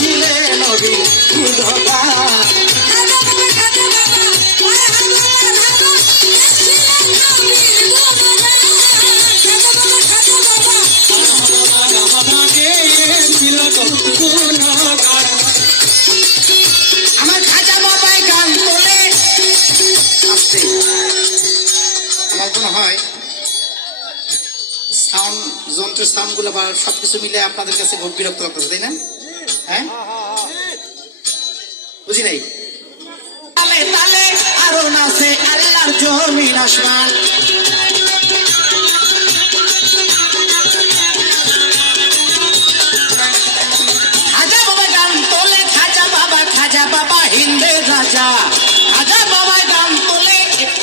গেছিলেন নবীর গুণগান। আমার খাজা বাবায় গান তোলে আসতে আমার মনে হয় সাউন্ড যন্ত্রের সাউন্ড গুলো বা সবকিছু মিলে আপনাদের কাছে খুব বিরক্ত লাগতেছে, তাই না? হ্যাঁ, বুঝি নাই। তালে তালে আরো নাচে আল্লাহর জমিন আসমান। খাজা বাবা গান তোলে, খাজা বাবা হিন্দের রাজা। খাজা বাবা গান তোলে,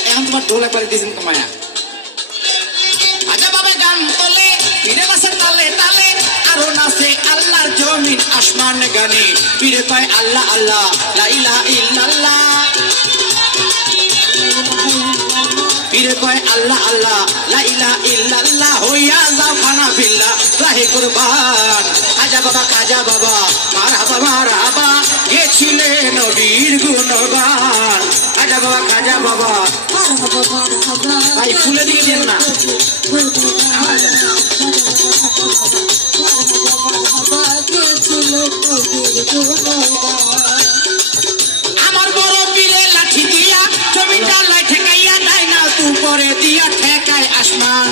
এখন তোমার ঢোল একবার দিয়েছেন কমায়া। খাজা বাবা গান তোলে, ফিরে নাচে তালে তালে আরো নাচে আল্লাহর জমিন আসমান গানে। ফিরে কয় আল্লাহ আল্লাহ লা ইলাহা ইল্লাল্লাহ। ফিরে কয় আল্লাহ আল্লাহ লা ইলাহা ইল্লাল্লাহ। হইয়া যাও খানা বিল্লাহ রাহে কুরবান। খাজা বাবা মারহাবা গেছিলেন নবীর গুণগান। খাজা বাবা ভাই ফুলে দিয়ে দেন না। আমার বড় পীরে লাঠি দিয়া জমিটা লাই ঠেকাইয়া দেয় না, তু পরে দিয়া ঠেকায় আসমান।